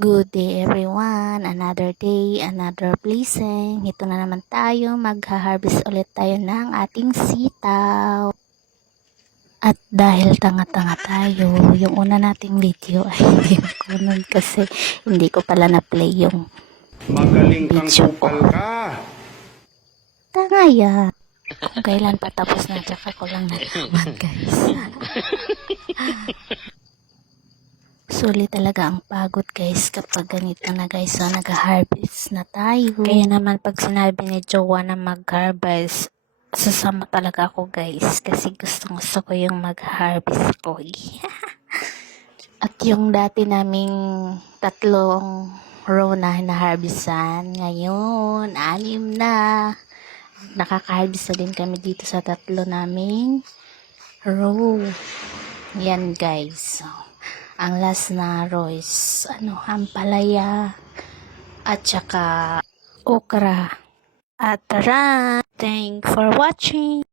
Good day everyone, another day, another blessing. Ito na naman tayo, magha-harvest ulit tayo ng ating sitaw. At dahil tanga-tanga tayo, yung una nating video ay hindi ko nun kasi hindi ko pala na-play yung Magaling kang video ko. kupal ka. Tanga yan. Kung kailan patapos na, tsaka ko lang nalaman guys. Sulit talaga ang pagod guys kapag ganito na guys. So nag-harvest na tayo. Kaya naman pag sinabi ni Jowa na mag-harvest, sasama talaga ako guys. Kasi gusto ko yung mag-harvest ko. At yung dati naming tatlong row na hina-harvestan, ngayon 6 na. Nakaka-harvest na din kami dito sa tatlo naming row. Yan guys. So, ang last na row is ampalaya at saka okra. At tara! Thanks for watching!